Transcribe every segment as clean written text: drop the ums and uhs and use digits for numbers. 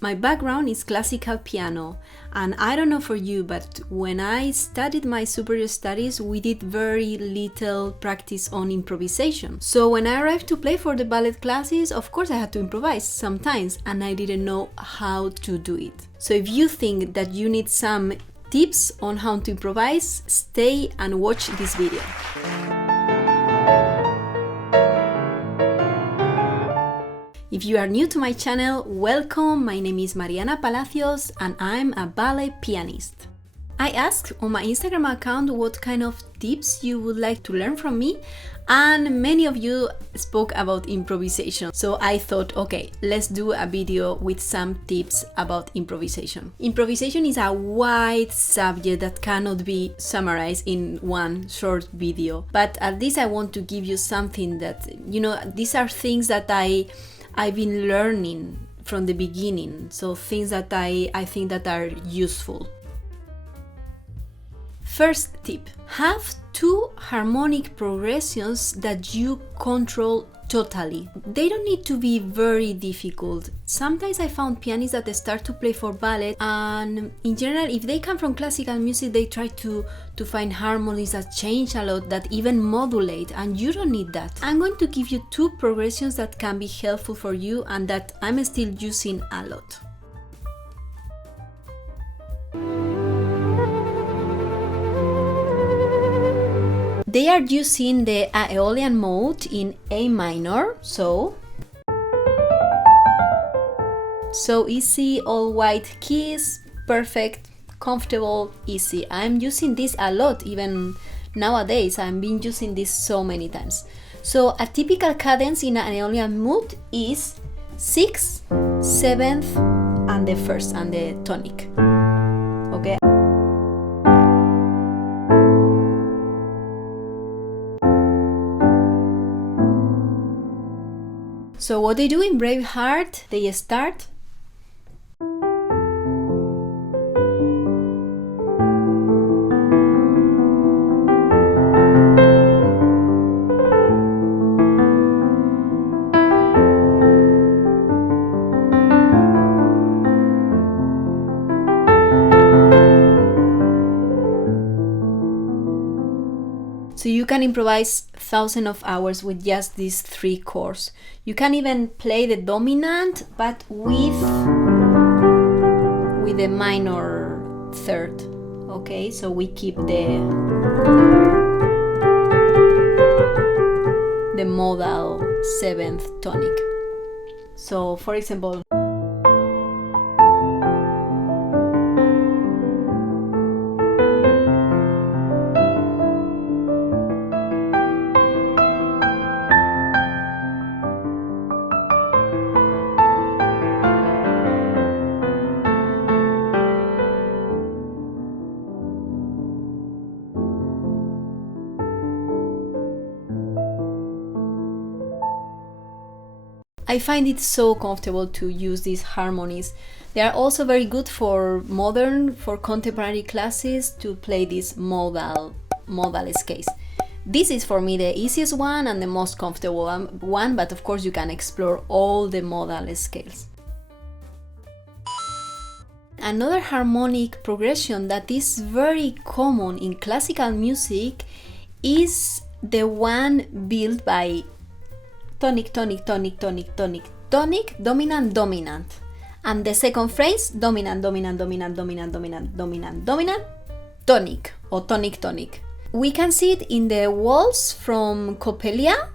My background is classical piano, and I don't know for you, but when I studied my superior studies, we did very little practice on improvisation. So when I arrived to play for the ballet classes, of course I had to improvise sometimes, and I didn't know how to do it. So if you think that you need some tips on how to improvise, stay and watch this video. If you are new to my channel, welcome. My name is Mariana Palacios and I'm a ballet pianist. I asked on my Instagram account what kind of tips you would like to learn from me, and many of you spoke about improvisation. So I thought, okay, let's do a video with some tips about improvisation. Improvisation is a wide subject that cannot be summarized in one short video, but at least I want to give you something that, these are things that I've been learning from the beginning, so things that I think that are useful. First tip, have two harmonic progressions that you control totally. They don't need to be very difficult. Sometimes I found pianists that they start to play for ballet, and in general, if they come from classical music, they try to find harmonies that change a lot, that even modulate, and you don't need that. I'm going to give you two progressions that can be helpful for you and that I'm still using a lot. They are using the Aeolian mode in A minor, so easy, all white keys, perfect, comfortable, easy. I'm using this a lot, even nowadays. I've been using this so many times. So a typical cadence in an Aeolian mood is 6th, 7th, and the 1st, and the tonic. Okay. So what they do in Braveheart, they start So you can improvise thousands of hours with just these three chords. You can even play the dominant, but with the minor third. Okay, so we keep the modal 7th tonic. So for example, I find it so comfortable to use these harmonies. They are also very good for contemporary classes to play this modal scales. This is for me the easiest one and the most comfortable one, but of course you can explore all the modal scales. Another harmonic progression that is very common in classical music is the one built by tonic, tonic, tonic, tonic, tonic, tonic, dominant, dominant. And the second phrase, dominant, dominant, dominant, dominant, dominant, dominant, dominant, tonic or tonic, tonic. We can see it in the waltz from Coppelia.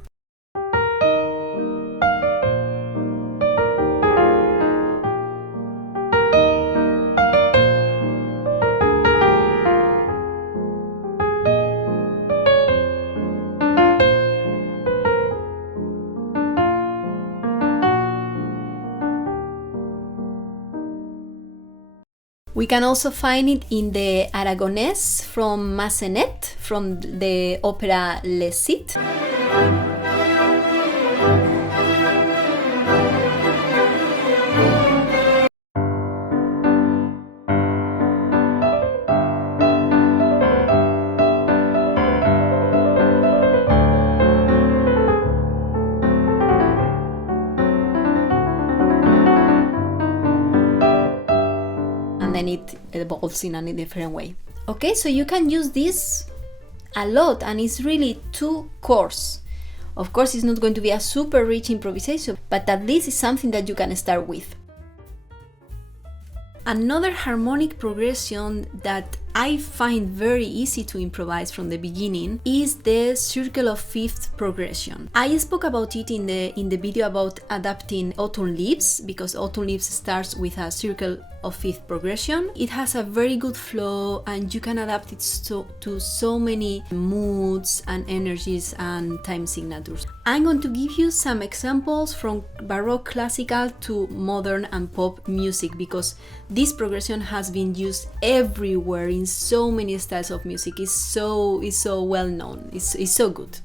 We can also find it in the Aragonese from Massenet, from the opera Le Cid. and then it evolves in a different way. Okay, so you can use this a lot, and it's really 2 chords. Of course, it's not going to be a super rich improvisation, but at least it's something that you can start with. Another harmonic progression that I find very easy to improvise from the beginning is the circle of fifth progression. I spoke about it in the video about adapting autumn leaves, because autumn leaves starts with a circle of fifth progression. It has a very good flow, and you can adapt it to so many moods and energies and time signatures. I'm going to give you some examples from Baroque classical to modern and pop music, because this progression has been used everywhere in so many styles of music. It's so well known. It's so good.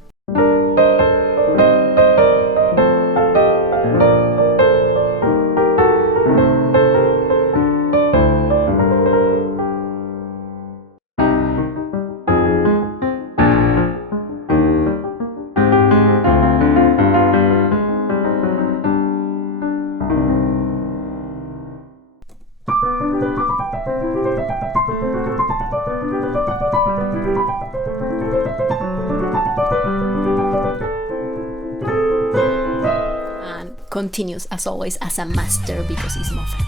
Continues as always as a master because it's more fun.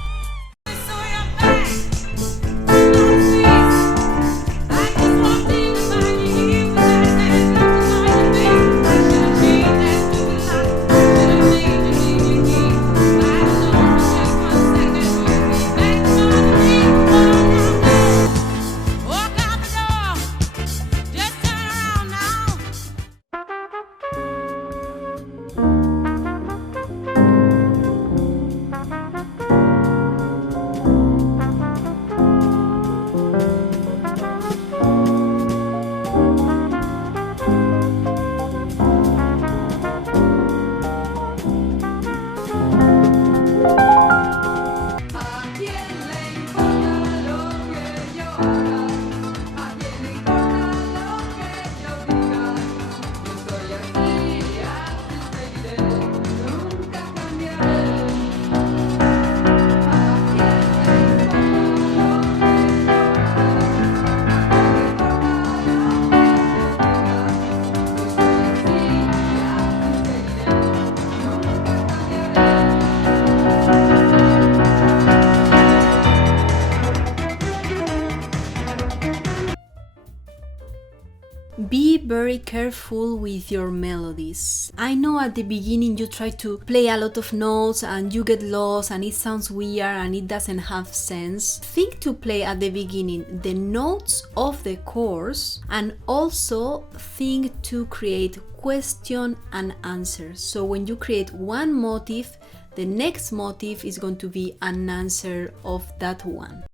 Be very careful with your melodies. I know at the beginning you try to play a lot of notes and you get lost and it sounds weird and it doesn't have sense. Think to play at the beginning the notes of the chords, and also think to create question and answer. So when you create one motif, the next motif is going to be an answer of that one.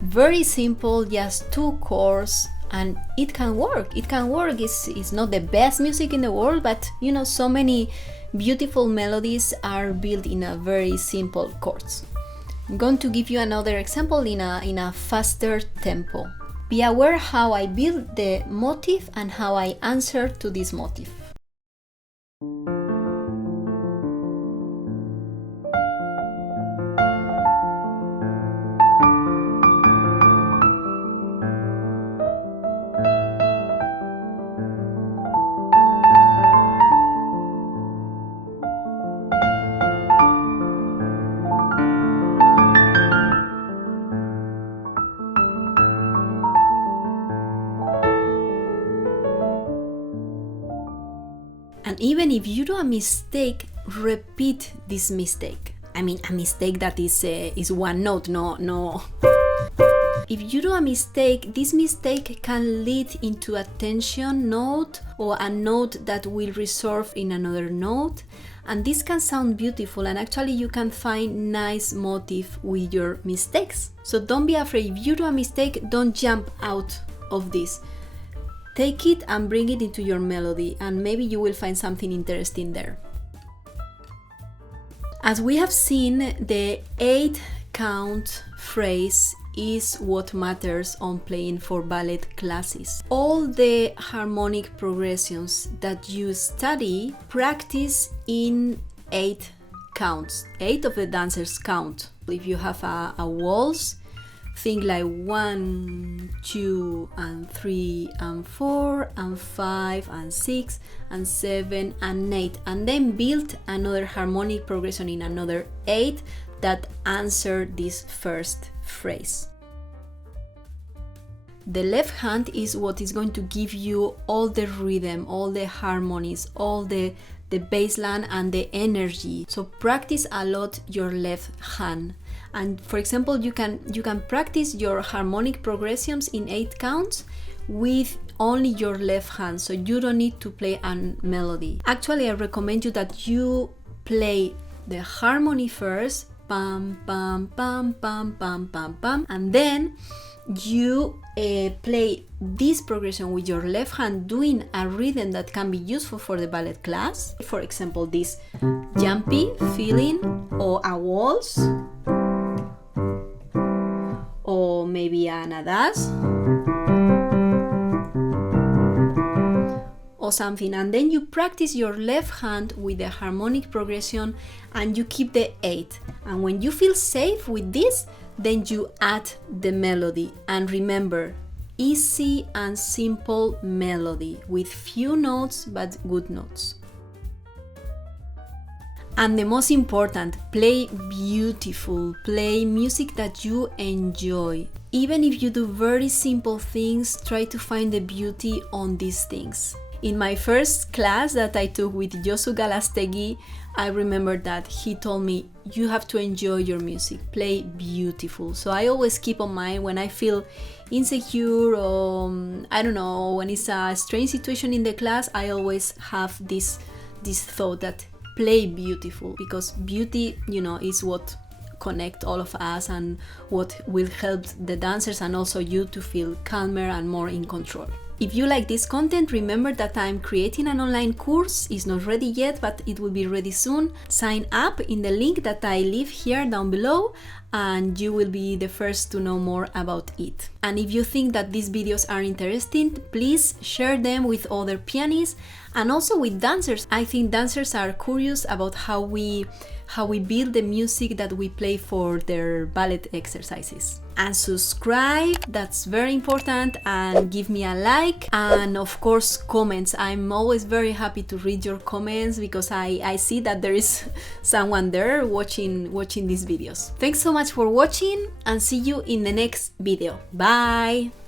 Very simple, just 2 chords, and it can work. It can work. It's not the best music in the world, but you know, so many beautiful melodies are built in a very simple chords. I'm going to give you another example in a faster tempo. Be aware how I build the motif and how I answer to this motif. And even if you do a mistake, repeat this mistake. I mean, a mistake that is one note, no If you do a mistake, this mistake can lead into a tension note or a note that will resolve in another note. And this can sound beautiful, and actually you can find nice motif with your mistakes. So don't be afraid. If you do a mistake, don't jump out of this. Take it and bring it into your melody, and maybe you will find something interesting there. As we have seen, the 8-count phrase is what matters on playing for ballet classes. All the harmonic progressions that you study practice in 8 counts. 8 of the dancers count. If you have a waltz, think like 1, 2, and 3, and 4, and 5, and 6, and 7, and 8, and then build another harmonic progression in another 8 that answer this first phrase. The left hand is what is going to give you all the rhythm, all the harmonies, all the baseline and the energy. So practice a lot your left hand. And for example, you can practice your harmonic progressions in 8 counts with only your left hand, so you don't need to play a melody. Actually, I recommend you that you play the harmony first, pam pam pam pam pam pam pam, and then you play this progression with your left hand, doing a rhythm that can be useful for the ballet class. For example, this jumpy feeling, or a waltz, or maybe an adage, or something. And then you practice your left hand with the harmonic progression, and you keep the 8. And when you feel safe with this, then you add the melody. And remember, easy and simple melody with few notes but good notes. And the most important, play beautiful, play music that you enjoy. Even if you do very simple things, try to find the beauty on these things. In my first class that I took with Josu Galastegui, I remember that he told me, you have to enjoy your music, play beautiful. So I always keep on mind when I feel insecure, or I don't know, when it's a strange situation in the class, I always have this thought that play beautiful, because beauty, is what connect all of us and what will help the dancers and also you to feel calmer and more in control. If you like this content, remember that I'm creating an online course. It's not ready yet, but it will be ready soon. Sign up in the link that I leave here down below, and you will be the first to know more about it. And if you think that these videos are interesting, please share them with other pianists and also with dancers. I think dancers are curious about how we build the music that we play for their ballet exercises. And subscribe, that's very important, and give me a like, and of course comments. I'm always very happy to read your comments, because I see that there is someone there watching these videos. Thanks so much for watching, and see you in the next video. Bye!